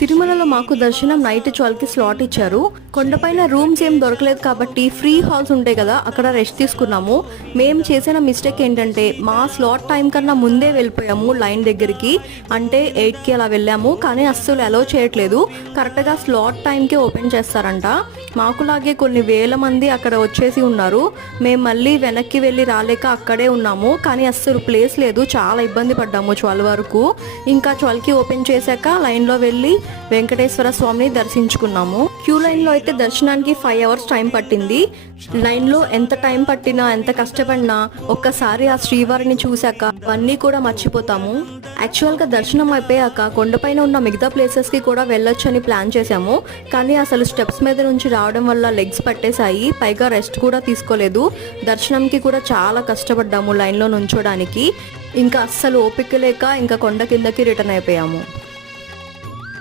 తిరుమలలో మాకు దర్శనం నైట్ 12కి స్లాట్ ఇచ్చారు. కొండపైన రూమ్స్ ఏం దొరకలేదు కాబట్టి ఫ్రీ హాల్స్ ఉంటాయి కదా, అక్కడ రెస్ట్ తీసుకున్నాము. మేము చేసిన మిస్టేక్ ఏంటంటే మా స్లాట్ టైం కన్నా ముందే వెళ్ళిపోయాము లైన్ దగ్గరికి. అంటే 8కి అలా వెళ్ళాము, కానీ అస్సలు అలౌ చేయట్లేదు. కరెక్ట్గా స్లాట్ టైంకే ఓపెన్ చేస్తారంట. మాకులాగే కొన్ని వేల మంది అక్కడ వచ్చేసి ఉన్నారు. మేము మళ్ళీ వెనక్కి వెళ్ళి రాలేక అక్కడే ఉన్నాము, కానీ అస్సలు ప్లేస్ లేదు. చాలా ఇబ్బంది పడ్డాము 12 వరకు. ఇంకా 12కి ఓపెన్ చేశాక లైన్లో వెళ్ళి వెంకటేశ్వర స్వామిని దర్శించుకున్నాము. క్యూ లైన్లో అయితే దర్శనానికి 5 అవర్స్ టైం పట్టింది. లైన్లో ఎంత టైం పట్టినా, ఎంత కష్టపడినా ఒక్కసారి ఆ శ్రీవారిని చూశాక అవన్నీ కూడా మర్చిపోతాము. యాక్చువల్గా దర్శనం అయిపోయాక కొండపైన ఉన్న మిగతా ప్లేసెస్కి కూడా వెళ్ళొచ్చని ప్లాన్ చేశాము, కానీ అసలు స్టెప్స్ మీద నుంచి రావడం వల్ల లెగ్స్ పట్టేశాయి. పైగా రెస్ట్ కూడా తీసుకోలేదు. దర్శనంకి కూడా చాలా కష్టపడ్డాము లైన్లో నుంచోడానికి. ఇంకా అస్సలు ఓపిక లేక ఇంకా కొండ కిందకి రిటర్న్ అయిపోయాము.